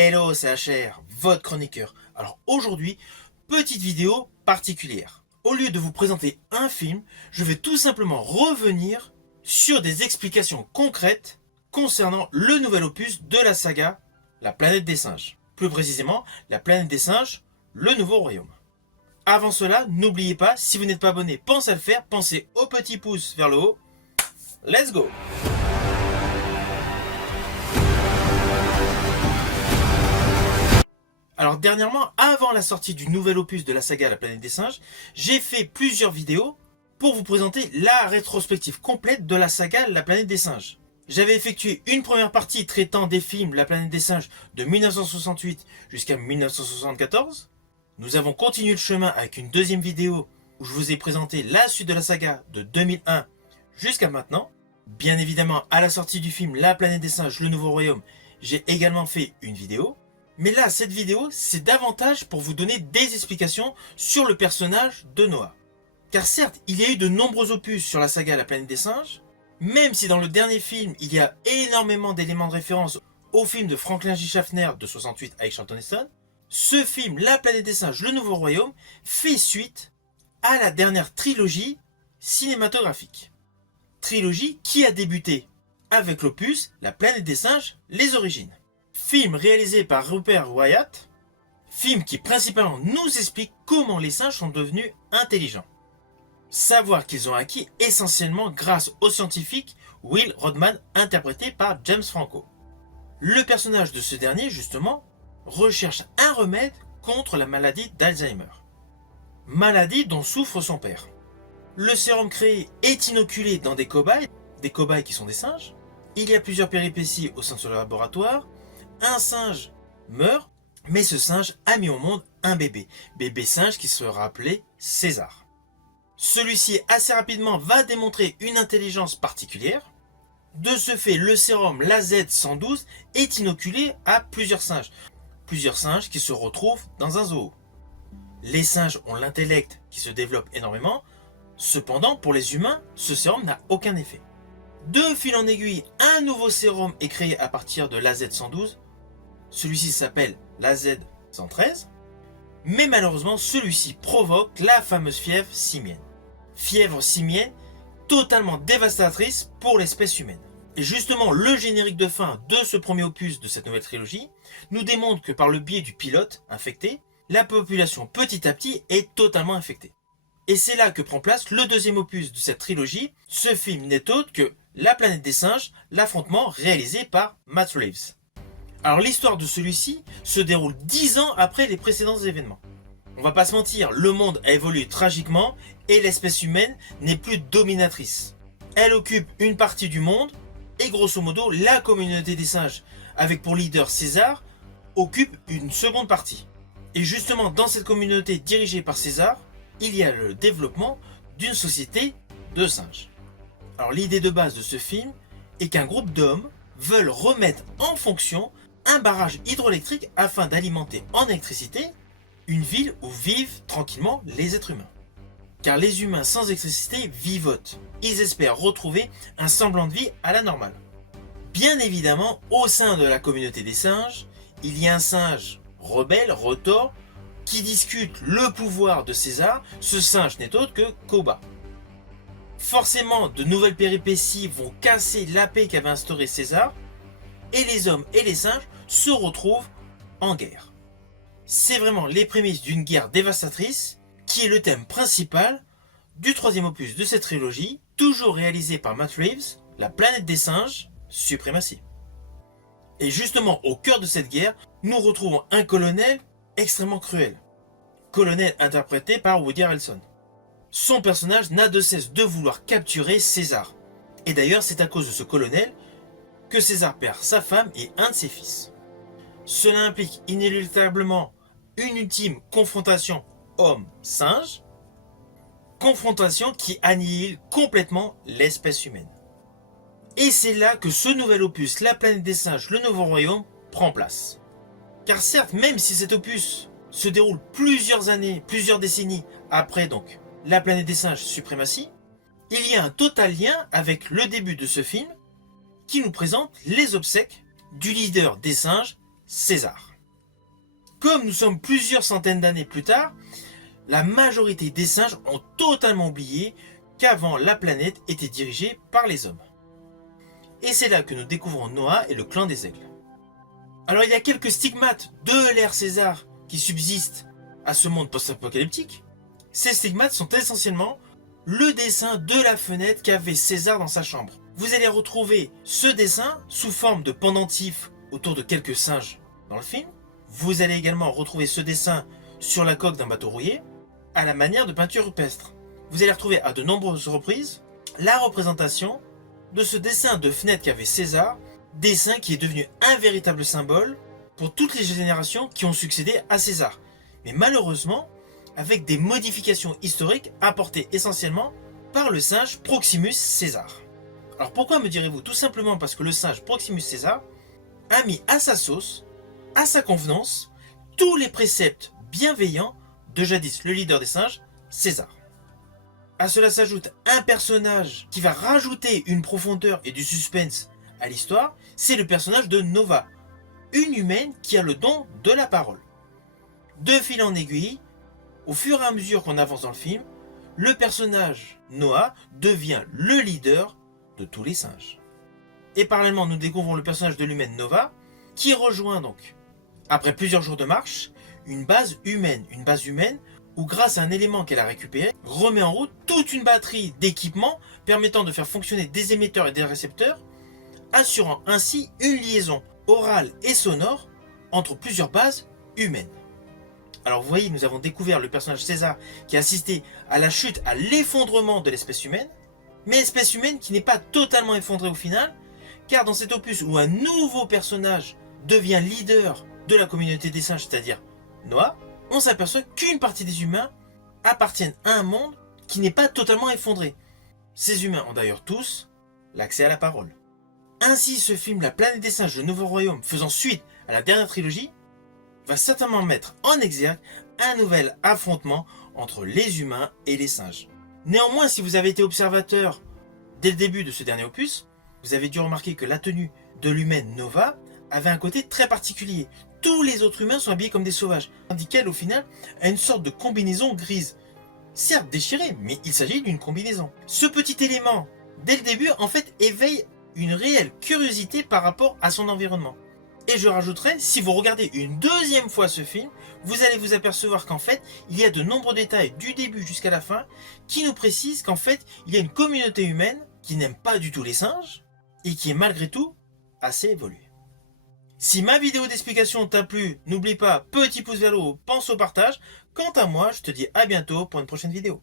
Hello, c'est HR, votre chroniqueur. Alors aujourd'hui, petite vidéo particulière. Au lieu de vous présenter un film, je vais tout simplement revenir sur des explications concrètes concernant le nouvel opus de la saga La planète des singes. Plus précisément, La planète des singes, le nouveau royaume. Avant cela, n'oubliez pas, si vous n'êtes pas abonné, pensez à le faire, pensez au petit pouce vers le haut. Let's go! Alors dernièrement, avant la sortie du nouvel opus de la saga La planète des singes, j'ai fait plusieurs vidéos pour vous présenter la rétrospective complète de la saga La planète des singes. J'avais effectué une première partie traitant des films La planète des singes de 1968 jusqu'à 1974. Nous avons continué le chemin avec une deuxième vidéo où je vous ai présenté la suite de la saga de 2001 jusqu'à maintenant. Bien évidemment, à la sortie du film La planète des singes, le nouveau royaume, j'ai également fait une vidéo. Mais là, cette vidéo, c'est davantage pour vous donner des explications sur le personnage de Noah. Car certes, il y a eu de nombreux opus sur la saga La planète des singes, même si dans le dernier film, il y a énormément d'éléments de référence au film de Franklin J. Schaffner de 68 avec Charlton Heston, ce film, La planète des singes, le nouveau royaume, fait suite à la dernière trilogie cinématographique. Trilogie qui a débuté avec l'opus La planète des singes, les origines. Film réalisé par Rupert Wyatt, film qui principalement nous explique comment les singes sont devenus intelligents. Savoir qu'ils ont acquis essentiellement grâce au scientifique Will Rodman interprété par James Franco. Le personnage de ce dernier, justement, recherche un remède contre la maladie d'Alzheimer. Maladie dont souffre son père. Le sérum créé est inoculé dans des cobayes qui sont des singes. Il y a plusieurs péripéties au sein de ce laboratoire. Un singe meurt, mais ce singe a mis au monde un bébé singe qui sera appelé César. Celui-ci assez rapidement va démontrer une intelligence particulière. De ce fait, le sérum l'AZ112 est inoculé à plusieurs singes qui se retrouvent dans un zoo. Les singes ont l'intellect qui se développe énormément, cependant pour les humains, ce sérum n'a aucun effet. De fil en aiguille, un nouveau sérum est créé à partir de l'AZ112. Celui-ci s'appelle l'AZ113, mais malheureusement celui-ci provoque la fameuse fièvre simienne. Fièvre simienne totalement dévastatrice pour l'espèce humaine. Et justement, le générique de fin de ce premier opus de cette nouvelle trilogie nous démontre que par le biais du pilote infecté, la population petit à petit est totalement infectée. Et c'est là que prend place le deuxième opus de cette trilogie. Ce film n'est autre que La planète des singes, l'affrontement réalisé par Matt Reeves. Alors l'histoire de celui-ci se déroule 10 ans après les précédents événements. On va pas se mentir, le monde a évolué tragiquement et l'espèce humaine n'est plus dominatrice. Elle occupe une partie du monde et grosso modo la communauté des singes, avec pour leader César, occupe une seconde partie. Et justement dans cette communauté dirigée par César, il y a le développement d'une société de singes. Alors l'idée de base de ce film est qu'un groupe d'hommes veulent remettre en fonction un barrage hydroélectrique afin d'alimenter en électricité une ville où vivent tranquillement les êtres humains. Car les humains sans électricité vivotent. Ils espèrent retrouver un semblant de vie à la normale. Bien évidemment, au sein de la communauté des singes, il y a un singe rebelle, retors, qui discute le pouvoir de César. Ce singe n'est autre que Koba. Forcément, de nouvelles péripéties vont casser la paix qu'avait instauré César, et les hommes et les singes se retrouvent en guerre. C'est vraiment les prémices d'une guerre dévastatrice qui est le thème principal du troisième opus de cette trilogie, toujours réalisé par Matt Reeves, La planète des singes, Suprématie. Et justement au cœur de cette guerre, nous retrouvons un colonel extrêmement cruel. Colonel interprété par Woody Harrelson. Son personnage n'a de cesse de vouloir capturer César. Et d'ailleurs c'est à cause de ce colonel que César perd sa femme et un de ses fils. Cela implique inéluctablement une ultime confrontation homme-singe, confrontation qui annihile complètement l'espèce humaine. Et c'est là que ce nouvel opus, La planète des singes, le nouveau royaume, prend place. Car certes, même si cet opus se déroule plusieurs années, plusieurs décennies après donc La planète des singes, Suprématie, il y a un total lien avec le début de ce film qui nous présente les obsèques du leader des singes, César. Comme nous sommes plusieurs centaines d'années plus tard, la majorité des singes ont totalement oublié qu'avant la planète était dirigée par les hommes. Et c'est là que nous découvrons Noah et le clan des aigles. Alors il y a quelques stigmates de l'ère César qui subsistent à ce monde post-apocalyptique. Ces stigmates sont essentiellement le dessin de la fenêtre qu'avait César dans sa chambre. Vous allez retrouver ce dessin sous forme de pendentif autour de quelques singes dans le film. Vous allez également retrouver ce dessin sur la coque d'un bateau rouillé, à la manière de peinture rupestre. Vous allez retrouver à de nombreuses reprises la représentation de ce dessin de fenêtre qu'avait César, dessin qui est devenu un véritable symbole pour toutes les générations qui ont succédé à César. Mais malheureusement, avec des modifications historiques apportées essentiellement par le singe Proximus César. Alors pourquoi me direz-vous? Tout simplement parce que le singe Proximus César a mis à sa sauce, à sa convenance, tous les préceptes bienveillants de jadis le leader des singes, César. À cela s'ajoute un personnage qui va rajouter une profondeur et du suspense à l'histoire, c'est le personnage de Nova, une humaine qui a le don de la parole. De fil en aiguille, au fur et à mesure qu'on avance dans le film, le personnage Noah devient le leader de tous les singes. Et parallèlement, nous découvrons le personnage de l'humaine Nova, qui rejoint donc, après plusieurs jours de marche, une base humaine où grâce à un élément qu'elle a récupéré, remet en route toute une batterie d'équipements permettant de faire fonctionner des émetteurs et des récepteurs, assurant ainsi une liaison orale et sonore entre plusieurs bases humaines. Alors vous voyez, nous avons découvert le personnage César qui a assisté à la chute, à l'effondrement de l'espèce humaine, mais espèce humaine qui n'est pas totalement effondrée au final, car dans cet opus où un nouveau personnage devient leader de la communauté des singes, c'est-à-dire Noah, on s'aperçoit qu'une partie des humains appartiennent à un monde qui n'est pas totalement effondré. Ces humains ont d'ailleurs tous l'accès à la parole. Ainsi, ce film La planète des singes, le nouveau royaume, faisant suite à la dernière trilogie, va certainement mettre en exergue un nouvel affrontement entre les humains et les singes. Néanmoins, si vous avez été observateur dès le début de ce dernier opus, vous avez dû remarquer que la tenue de l'humaine Nova avait un côté très particulier. Tous les autres humains sont habillés comme des sauvages, tandis qu'elle, au final, a une sorte de combinaison grise. Certes déchirée, mais il s'agit d'une combinaison. Ce petit élément, dès le début, en fait, éveille une réelle curiosité par rapport à son environnement. Et je rajouterai, si vous regardez une deuxième fois ce film, vous allez vous apercevoir qu'en fait, il y a de nombreux détails du début jusqu'à la fin qui nous précisent qu'en fait, il y a une communauté humaine qui n'aime pas du tout les singes et qui est malgré tout assez évoluée. Si ma vidéo d'explication t'a plu, n'oublie pas, petit pouce vers le haut, pense au partage. Quant à moi, je te dis à bientôt pour une prochaine vidéo.